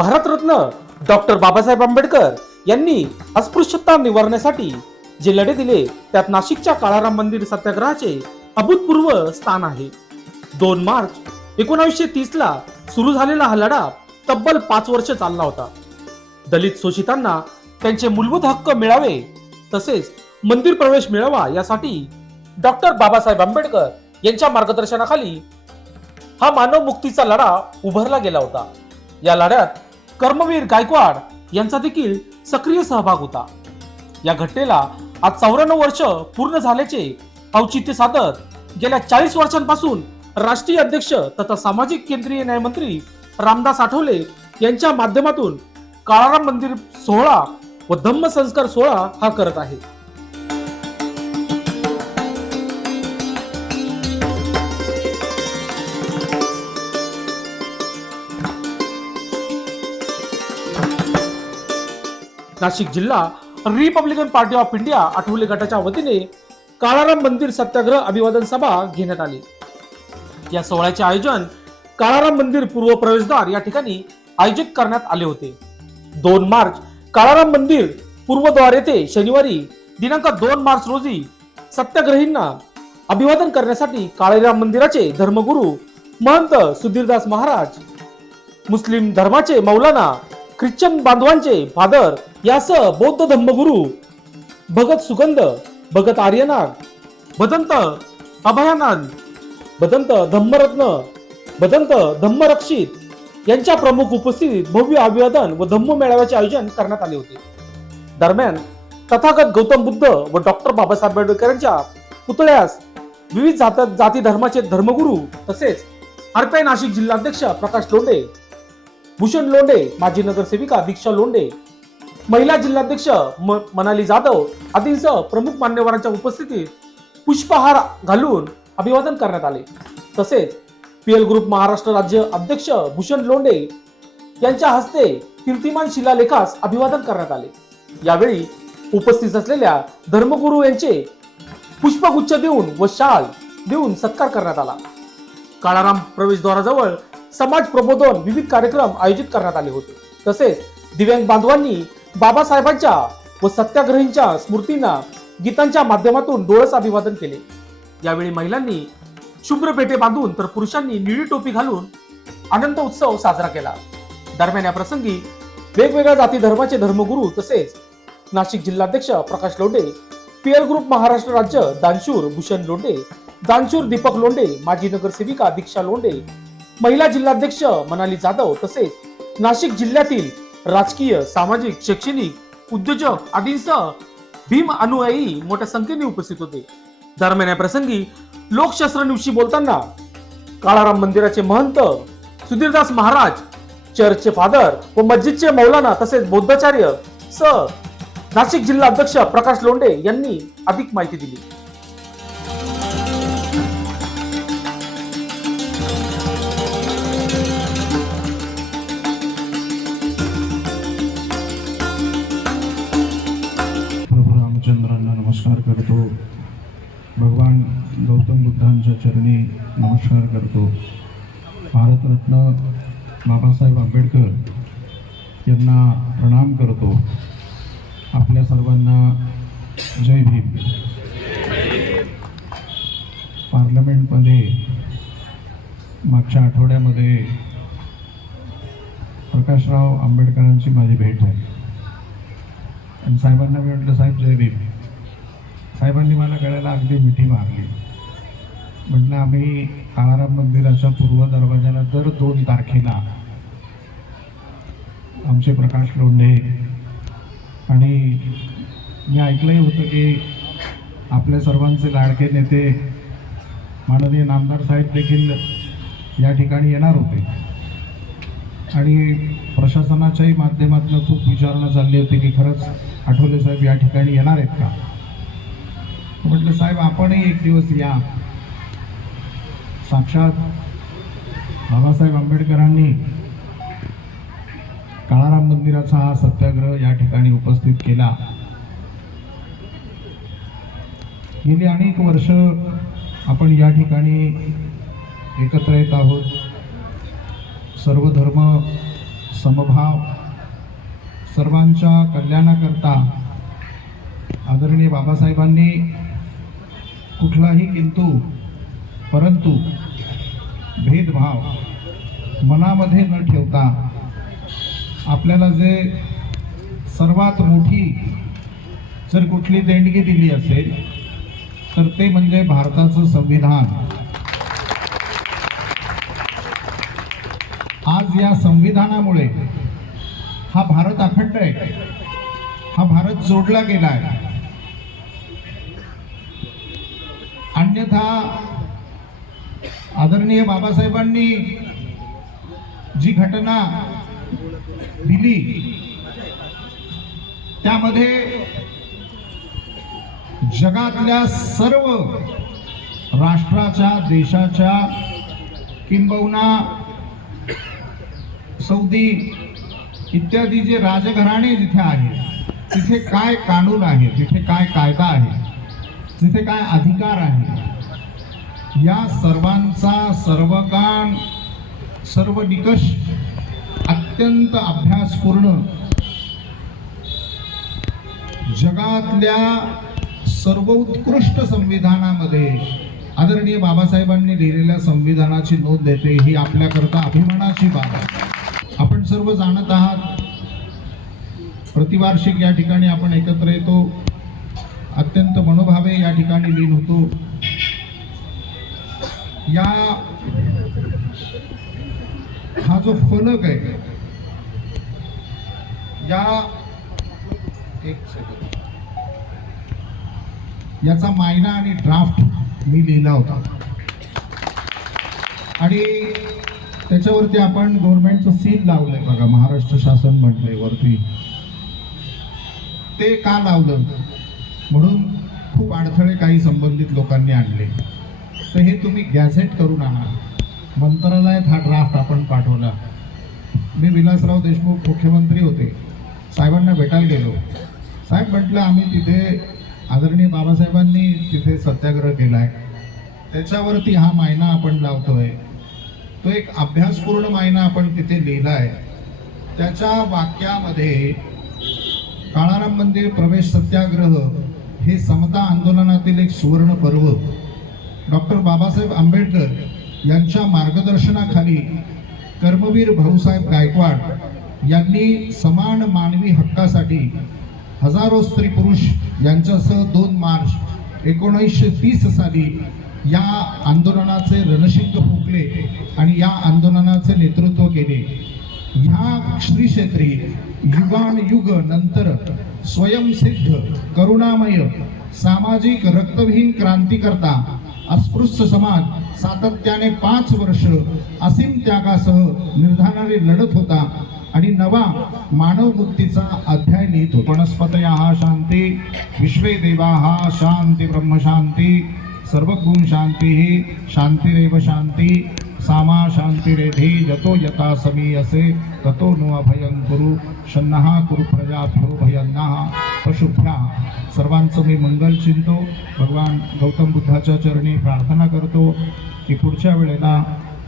Bharat Ratna doctor Babasaheb Ambedkar यांनी अस्पृश्यता निवारण्यासाठी जे लढे दिले त्यात नाशिकच्या काळाराम मंदिर सत्याग्रहाचे अभूतपूर्व स्थान आहे. 2 मार्च 1930 ला सुरू झालेला हा लढा तब्बल 5 वर्ष चालला होता. दलित शोषितांना त्यांचे मूलभूत हक्क मिळावे तसेच मंदिर प्रवेश मिळावा यासाठी डॉक्टर बाबासाहेब आंबेडकर यांच्या मार्गदर्शनाखाली हा मानव मुक्तीचा लढा उभारला गेला होता. या लढ्यात कर्मवीर गायकवाड यांचा देखील सक्रिय सहभाग होता. या घटनेला आज 94 वर्ष पूर्ण झाल्याचे औचित्य साधत गेल्या 40 वर्षांपासून राष्ट्रीय अध्यक्ष तथा सामाजिक केंद्रीय न्यायमंत्री रामदास आठवले यांच्या माध्यमातून काळाराम मंदिर सोहळा व धम्म संस्कार सोहळा हा करत आहे. नाशिक जिल्हा Republican party of India Athawale गटाच्या वतीने काळाराम मंदिर सत्याग्रह अभिवादन सभा घेण्यात आली. या सोहळ्याचे आयोजन काळाराम मंदिर पूर्व प्रवेशद्वार या ठिकाणी आयोजित करण्यात आले होते. 2 मार्च काळाराम मंदिर पूर्वद्वार येथे शनिवारी दिनांक 2 मार्च रोजी सत्याग्रहींना अभिवादन करण्यासाठी काळाराम मंदिराचे धर्मगुरू महंत सुधीरदास महाराज, मुस्लिम धर्माचे मौलाना, ख्रिश्चन बांधवांचे फादर यासह बौद्ध धम्मगुरू भगत सुगंध, भगत आर्यनाग, भदंत अभयानंद, भदंत धम्मरत्न, भदंत धम्मरक्षित यांच्या प्रमुख उपस्थितीत भव्य अभिवादन व धम्म मेळाव्याचे आयोजन करण्यात आले होते. दरम्यान तथागत गौतम बुद्ध व डॉक्टर बाबासाहेब आंबेडकर यांच्या पुतळ्यास विविध जाती धर्माचे धर्मगुरू तसेच आरपीआय नाशिक जिल्हाध्यक्ष प्रकाश लोंढे, भूषण लोंढे, माजी नगरसेविका दीक्षा लोंढे, महिला जिल्हाध्यक्ष मनाली जाधव आदींसह प्रमुख मान्यवरांच्या उपस्थितीत पुष्पहार घालून अभिवादन करण्यात आले. तसेच पीएल ग्रुप महाराष्ट्र राज्य अध्यक्ष भूषण लोंढे यांच्या हस्ते कीर्तिमान शिलालेखास अभिवादन करण्यात आले. यावेळी उपस्थित असलेल्या धर्मगुरू यांचे पुष्पगुच्छ देऊन व शाल देऊन सत्कार करण्यात आला. काळाराम प्रवेशद्वाराजवळ समाज प्रबोधन विविध कार्यक्रम आयोजित करण्यात आले होते. तसेच दिव्यांग बांधवांनी बाबासाहेबांच्या व सत्याग्रहींच्या स्मृतींना गीतांच्या माध्यमातून डोळस अभिवादन केले. यावेळी महिलांनी शुभ्र पेटे बांधून तर पुरुषांनी निळी टोपी घालून आनंद उत्सव साजरा केला. दरम्यान या प्रसंगी वेगवेगळ्या जाती धर्माचे धर्मगुरू तसेच नाशिक जिल्हाध्यक्ष प्रकाश लोंढे, पीएल ग्रुप महाराष्ट्र राज्य दानशूर भूषण लोंढे, दानशूर दीपक लोंढे, माजी नगरसेविका दीक्षा लोंढे, महिला जिल्हाध्यक्ष मनाली जाधव तसेच नाशिक जिल्ह्यातील राजकीय, सामाजिक, शैक्षणिक, उद्योजक आदींसह भीम अनुयायी मोठ्या संख्येने उपस्थित होते. दरम्यान या प्रसंगी लोकशास्त्रांविषयी बोलताना काळाराम मंदिराचे महंत सुधीरदास महाराज, चर्चचे फादर व मस्जिदचे मौलाना तसेच बौद्धाचार्य सह नाशिक जिल्हा अध्यक्ष प्रकाश लोंढे यांनी अधिक माहिती दिली. रामचंद्रांना नमस्कार करतो. भगवान गौतम बुद्धांच्या चरणी नमस्कार करतो. भारतरत्न बाबासाहेब आंबेडकर यांना प्रणाम करतो. आपल्या सर्वांना जय भीम. पार्लमेंटमध्ये मागच्या आठवड्यामध्ये प्रकाशराव आंबेडकरांची माझी भेट आहे आणि साहेबांना मी म्हटलं, साहेब जय भीम. साहेबांनी मला कळायला अगदी मिठी मारली. म्हटलं आम्ही काळाराम मंदिराच्या पूर्व दरवाजाला दर 2 तारखेला आमचे प्रकाश लोंढे आणि मी ऐकलंही होतं की आपल्या सर्वांचे लाडके नेते माननीय नामदार साहेब देखील या ठिकाणी येणार होते आणि प्रशासनाच्याही माध्यमातून खूप विचारणा चालली होती की खरंच आठवले साहेब या ठिकाणी येणार आहेत का. म्हटलं साहेब आपणही एक दिवस या. साक्षात बाबासाहेब आंबेडकरांनी काळाराम मंदिराचा हा सत्याग्रह या ठिकाणी उपस्थित केला. गेली अनेक वर्ष आपण या ठिकाणी एकत्र येत आहोत. सर्व धर्म समभाव, सर्वांच्या कल्याणाकरता आदरणीय बाबासाहेबांनी कुठलाही किंतु परंतु भेदभाव मनामध्ये न ठेवता आपल्याला जे सर्वात मोठी जर कुठली देणगी दिली असेल तर ते म्हणजे भारताचं संविधान. आज या संविधानामुळे हा भारत अखंड आहे, हा भारत जोडला गेला आहे. अन्यथा आदरणीय बाबासाहेबांनी जी घटना दिली त्यामध्ये जगातल्या सर्व राष्ट्राच्या, देशाच्या, किंबहुना सौदी इत्यादी जे राजघराणे जिथे आहेत तिथे काय कानून आहे, तिथे काय कायदा आहे, तिथे काय अधिकार आहे, या सर्वांचा सर्वकाळ सर्व निकष अत्यंत अभ्यासपूर्ण जगातल्या सर्वोत्कृष्ट संविधानामध्ये आदरणीय बाबासाहेबांनी लिहिलेल्या संविधानाची नोंद देते. ही आपल्याकरता अभिमानाची बाब आहे. आपण सर्व जाणत आहात, प्रतिवार्षिक या ठिकाणी आपण एकत्र येतो, अत्यंत मनोभावे या ठिकाणी लीन होतो. हा जो फलक आहे, याचा मायना आणि ड्राफ्ट मी लिहिला होता आणि त्याच्यावरती आपण गव्हर्नमेंटचं सील लावलंय बघा, महाराष्ट्र शासन म्हटलंय वरती. ते का लावलं म्हणून खूप अडथळे काही संबंधित लोकांनी आणले, तर हे तुम्ही गॅझेट करून आणा. मंत्रालयात हा ड्राफ्ट आपण पाठवला. मी विलासराव देशमुख मुख्यमंत्री होते, साहेबांना भेटायला गेलो. साहेब म्हटलं आम्ही तिथे आदरणीय बाबासाहेबांनी तिथे सत्याग्रह केलाय, त्याच्यावरती हा मायना आपण लावतोय. तो एक अभ्यासपूर्ण मायना आपण तिथे लिहिलाय. त्याच्या वाक्यामध्ये काळाराम मंदिर प्रवेश सत्याग्रह हे समता आंदोलनातील एक सुवर्ण पर्व. डॉक्टर बाबासाहेब आंबेडकर यांच्या मार्गदर्शनाखाली कर्मवीर भाऊसाहेब गायकवाड यांनी समान मानवी हक्कासाठी हजारो स्त्री पुरुष यांच्यासह 2 मार्च 1930 साली या आंदोलनाचे रणशिंग फुंकले आणि या आंदोलनाचे नेतृत्व केले. ह्या श्री क्षेत्री युगानुयुग नंतर स्वयंसिद्ध करुणामय सामाजिक रक्तविहीन क्रांतिकर्ता अस्पृश्य समाज सातत्याने 5 वर्ष असीम त्यागासह निर्धाराने लढत होता आणि नवा मानव मुक्तीचा अध्याय लिहित होता. वनस्पतयः शांती, विश्वे देवाः शांती, ब्रह्म शांती, सर्वगुण शांती, शांतिरेव शांती, सामा शांतिरेधे, यतो यथा समीयसे ततो नो अभयं कुरु, शन्नः कुरु प्रजाभ्यो भयन्नः पशुभ्यः. सर्वांचं मी मंगल चिंतो. भगवान गौतम बुद्धाच्या चरणी प्रार्थना करतो की पुढच्या वेळेला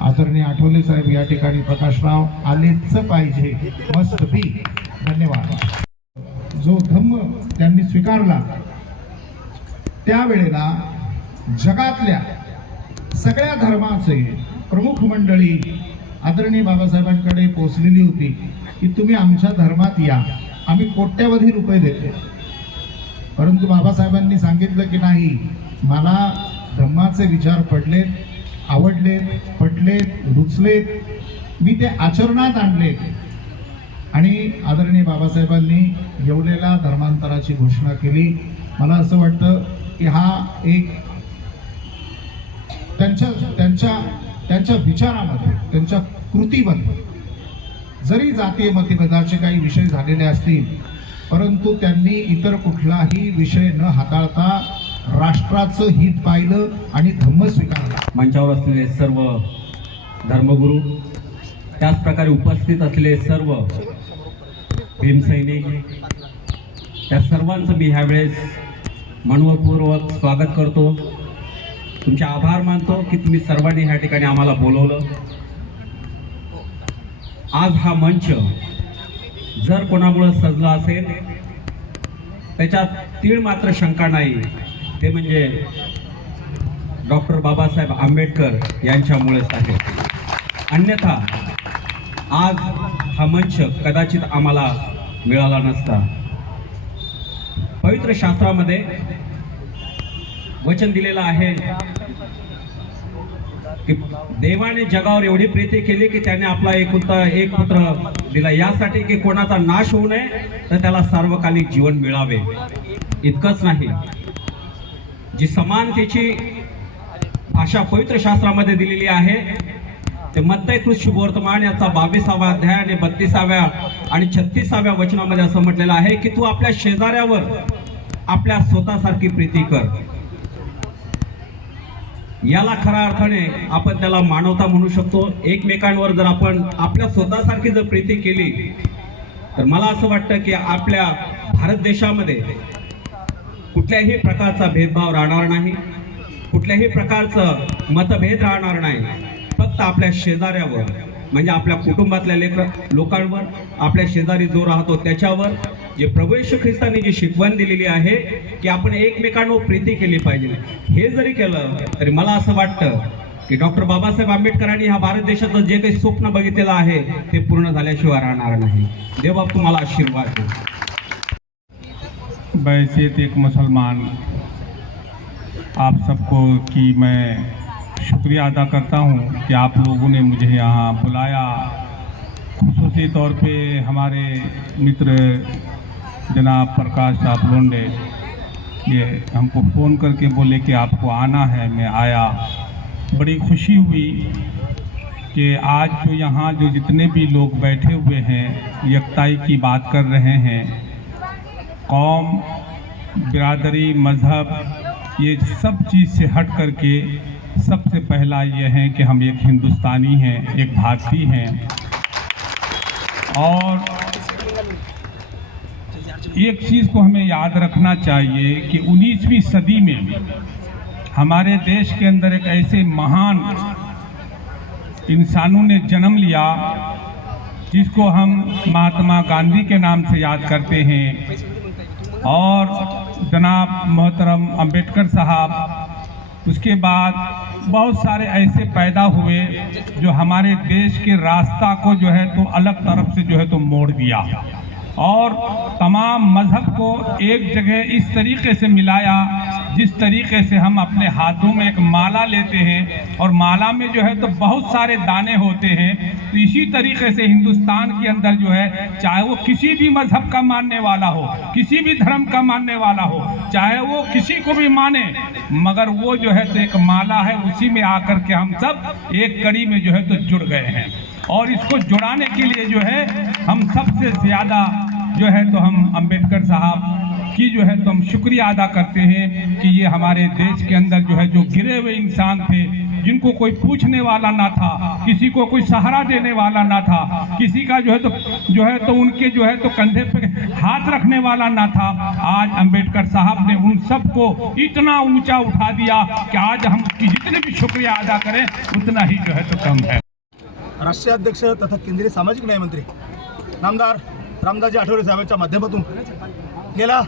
आदरणीय आठवले साहेब या ठिकाणी प्रकाशराव आलेच पाहिजे, मस्ट बी. धन्यवाद. जो धम्म त्यांनी स्वीकारला त्यावेळेला जगातल्या सगळ्या धर्माचे प्रमुख मंडळी आदरणीय बाबासाहेबांकडे पोहोचलेली होती की तुम्ही आमच्या धर्मात या, आम्ही कोट्यवधी रुपये देतो. परंतु बाबासाहेबांनी सांगितलं की नाही, मला धम्माचे विचार पडलेत, आवडलेत, पटलेत, रुचलेत, मी ते आचरणात आणलेत. आणि आदरणीय बाबासाहेबांनी येवलेल्या धर्मांतराची घोषणा केली. मला असं वाटतं की हा एक त्यांच्या विचारामध्ये, त्यांच्या कृतीमध्ये जरी जातीय मतभेदाचे काही विषय झालेले असतील, परंतु त्यांनी इतर कुठलाही विषय न हाताळता राष्ट्राचं हित पाहिलं आणि धम्म स्वीकारला. मंचावर असलेले सर्व धर्मगुरू, त्याच प्रकारे उपस्थित असलेले सर्व भीमसैनिक, त्या सर्वांचं मी ह्यावेळेस मनपूर्वक स्वागत करतो. तुमचे आभार मानतो की तुम्ही सर्वांनी ह्या ठिकाणी आम्हाला बोलवलं. आज हा मंच जर कोणामुळे सजला असेल त्याच्यात तीळ मात्र शंका नाही, ते म्हणजे डॉक्टर बाबासाहेब आंबेडकर यांच्यामुळेच आहे. अन्यथा आज हा मंच कदाचित आम्हाला मिळाला नसता. पवित्र शास्त्रामध्ये वचन दिलेलं आहे की देवाने जगावर एवढी प्रीती केली की त्याने आपला एक पुत्र दिला, यासाठी की कोणाचा नाश होऊ नये तर त्याला सार्वकालिक जीवन मिळावे. इतकंच नाही, जी समानतेची भाषा पवित्र शास्त्रामध्ये दिलेली आहे ते मत्तई शुभवर्तमान याचा 22वा अध्याय आणि 32व्या आणि 36व्या वचनामध्ये असं म्हटलेलं आहे की तू आपल्या शेजाऱ्यावर आपल्या स्वतःसारखी प्रीती कर. याला खऱ्या अर्थाने आपण त्याला मानवता म्हणू शकतो. एकमेकांवर जर आपण आपल्या स्वतःसारखी जर प्रीती केली तर मला असं वाटतं की आपल्या भारत देशामध्ये कुठल्याही प्रकारचा भेदभाव राहणार नाही, कुठल्याही प्रकारचं मतभेद राहणार नाही. फक्त आपल्या शेजाऱ्यावर म्हणजे आपल्या कुटुंबातल्या लोकांवर, आपल्या शेजारी जो राहतो त्याच्यावर जे प्रभू येशू ख्रिस्तांनी जी शिकवण दिलेली आहे की आपण एकमेकांवर प्रीती केली पाहिजे, हे जरी केलं तरी मला असं वाटतं की डॉक्टर बाबासाहेब आंबेडकरांनी ह्या भारत देशाचं जे काही स्वप्न बघितलेलं आहे ते पूर्ण झाल्याशिवाय राहणार नाही. देवबाप तुम्हाला आशीर्वाद दे. बैसियत एक मुसलमान आप सबको की मैं शुक्रिया अदा करता हूँ कि आप लोगों ने मुझे यहाँ बुलाया. खुसूसी तौर पे हमारे मित्र जनाब प्रकाश साहब लोंडे ये हमको फ़ोन करके बोले कि आपको आना है. मैं आया, बड़ी खुशी हुई कि आज जो यहाँ जो जितने भी लोग बैठे हुए हैं यकताई की बात कर रहे हैं. कौम, बिरादरी, मज़हब, ये सब चीज़ से हट करके सबसे पहला ये है कि हम एक हिंदुस्तानी हैं, एक भारतीय हैं. और एक चीज़ को हमें याद रखना चाहिए कि 19वीं सदी में हमारे देश के अंदर एक ऐसे महान इंसानों ने जन्म लिया जिसको हम महात्मा गांधी के नाम से याद करते हैं. और जनाब मोहतरम अंबेडकर साहब, उसके बाद बहुत सारे ऐसे पैदा हुए जो हमारे देश के रास्ता को जो है तो अलग तरफ से जो है तो मोड़ दिया और तमाम मज़हब को एक जगह इस तरीके से मिलाया जिस तरीके से हम अपने हाथों में एक माला लेते हैं और माला में जो है तो बहुत सारे दाने होते हैं. तो इसी तरीके से हिंदुस्तान के अंदर जो है चाहे वो किसी भी मज़हब का मानने वाला हो, किसी भी धर्म का मानने वाला हो, चाहे वो किसी को भी माने, मगर वो जो है तो एक माला है, उसी में आकर के हम सब एक कड़ी में जो है तो जुड़ गए हैं. और इसको जुड़ाने के लिए जो है हम सबसे ज़्यादा जो है तो हम अंबेडकर साहब की जो है तो हम शुक्रिया अदा करते हैं कि ये हमारे देश के अंदर जो है जो गिरे हुए इंसान थे, जिनको कोई पूछने वाला ना था, किसी को कोई सहारा देने वाला ना था, किसी का जो है तो उनके जो है तो कंधे पे हाथ रखने वाला ना था. आज अंबेडकर साहब ने उन सबको इतना ऊंचा उठा दिया कि आज हम उसकी जितने भी शुक्रिया अदा करें उतना ही जो है तो कम है. राष्ट्रीय अध्यक्ष तथा केंद्रीय सामाजिक न्याय मंत्री नामदार रामदासजी आठवले साहेबांच्या माध्यमातून गेल्या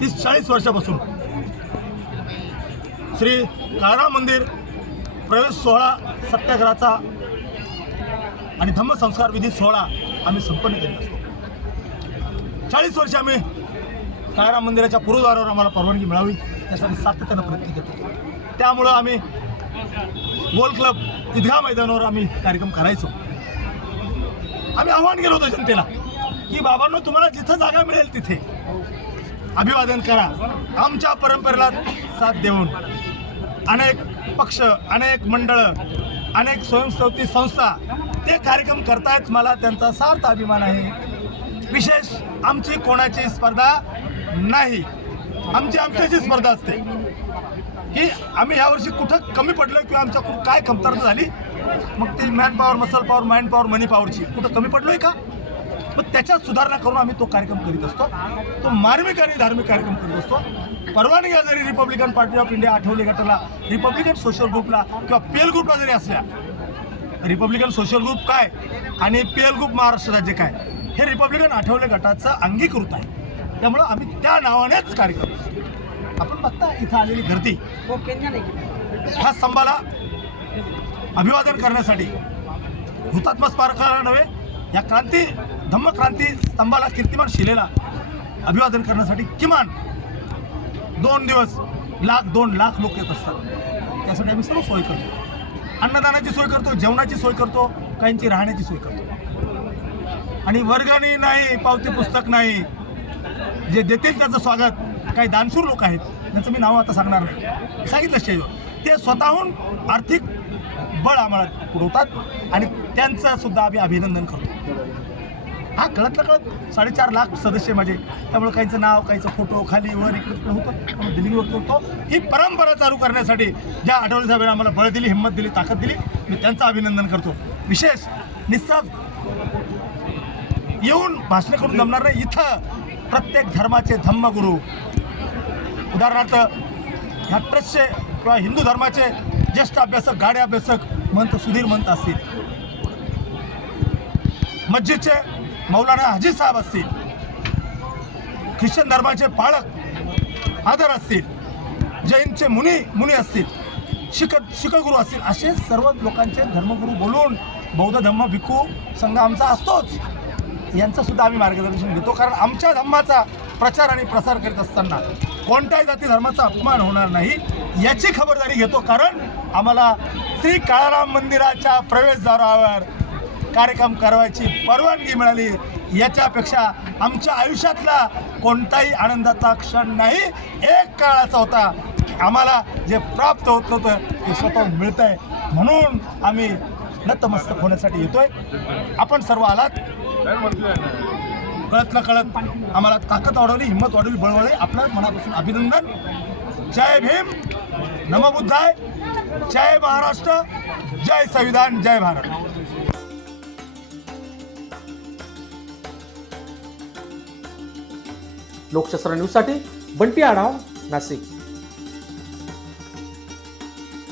30-40 वर्षापासून श्री काळाराम मंदिर प्रवेश सोहळा सत्याग्रहाचा आणि धम्मसंस्कार विधी सोहळा आम्ही संपन्न करीत असतो. 40 वर्ष आम्ही काळाराम मंदिराच्या पूर्वद्वारावर आम्हाला परवानगी मिळावी यासाठी सातत्यानं प्रयत्न करतो. त्यामुळं आम्ही गोल क्लब ईदगाह मैदानावर आम्ही कार्यक्रम करायचो. आम्ही आव्हान केलं होतं जनतेला की बाबांनो, तुम्हाला जिथं जागा मिळेल तिथे अभिवादन करा. आमच्या परंपरेला साथ देऊन अनेक पक्ष, अनेक मंडळं, अनेक स्वयंसेवी संस्था ते कार्यक्रम करतायत. मला त्यांचा सार्थ अभिमान आहे. विशेष आमची कोणाची स्पर्धा नाही, आमच्याची स्पर्धा असते की आम्ही यावर्षी कुठं कमी पडलो किंवा आमच्याकडून काय कमतरता झाली, मग ती man power, muscle power, mind power, money पॉवरची कुठं कमी पडलोय का, मग त्याच्यात सुधारणा करून आम्ही तो कार्यक्रम करीत असतो. तो मार्मिक आणि धार्मिक कार्यक्रम करीत असतो. परवानग्या जरी Republican party of India Athawale गटाला, रिपब्लिकन सोशल ग्रुपला किंवा पेल ग्रुपला जरी असल्या रिपब्लिकन सोशल ग्रुप काय आणि PL ग्रुप महाराष्ट्र राज्य काय हे रिपब्लिकन आठवले गटाचं अंगीकृत आहे. त्यामुळं आम्ही त्या नावानेच कार्य करतो. आपण बघता इथं आलेली गर्दी ह्या स्तंभाला अभिवादन करण्यासाठी, हुतात्मा स्मारकाला नव्हे, या धम्मक्रांती स्तंभाला, कीर्तिमान शिलेला अभिवादन करण्यासाठी किमान 2 दिवस 2 लाख लोक येत असतात. त्यासाठी आम्ही सर्व सोय करतो. अन्नदानाची सोय करतो, जेवणाची सोय करतो, काहींची राहण्याची सोय करतो. आणि वर्गणी नाही, पावती पुस्तक नाही, जे देतील त्याचं स्वागत. काही दानशूर लोक आहेत, त्यांचं मी नाव आता सांगणार नाही, सांगितलं स्टेजवर, ते स्वतःहून आर्थिक बळ आम्हाला पुरवतात आणि त्यांचं सुद्धा आम्ही अभिनंदन करतो. हा कळतलं कळत 4.5 लाख सदस्य माझे, त्यामुळे काहींचं नाव, काहींचं फोटो खाली वर इकडे तिकडे होतं, दिल्लीवर करतो. ही परंपरा चालू करण्यासाठी ज्या आठवले साहेबांनी आम्हाला बळ दिली, हिंमत दिली, ताकद दिली, मी त्यांचं अभिनंदन करतो. विशेष निस्साफ येऊन भाषण करून जमणार नाही. इथं प्रत्येक धर्माचे धम्मगुरू, उदाहरणार्थ ह्या ट्रस्टचे किंवा हिंदू धर्माचे ज्येष्ठ अभ्यासक, गाडे अभ्यासक महंत सुधीर महंत असतील, मस्जिदचे मौलाना हाजी साहेब असतील, ख्रिश्चन धर्माचे पाळक आदर असतील, जैनचे मुनी असतील, शिखगुरू असतील, असे सर्व लोकांचे धर्मगुरू बोलून बौद्ध धम्म भिक्खू संघ आमचा असतोच, यांचं सुद्धा आम्ही मार्गदर्शन घेतो. कारण आमच्या धम्माचा प्रचार आणि प्रसार करीत असताना कोणत्याही जाती धर्माचा अपमान होणार नाही याची खबरदारी घेतो. कारण आम्हाला श्री काळाराम मंदिराच्या प्रवेशद्वारावर कार्यक्रम करायची परवानगी मिळाली, याच्यापेक्षा आमच्या आयुष्यातला कोणताही आनंदाचा क्षण नाही. एक काळ असा होता की आम्हाला जे प्राप्त होत नव्हतं ते स्वतः मिळतं आहे, म्हणून आम्ही नतमस्तक होण्यासाठी येतोय. आपण सर्व आलात, कळत न कळत आम्हाला ताकद वाढवली, हिंमत वाढवली, बळ वाढवली. आपलं मनापासून अभिनंदन. जय भीम, नमो बुद्धाय, जय महाराष्ट्र, जय संविधान, जय भारत. लोकशास्त्र न्यूजसाठी बंटी आढाव, नाशिक.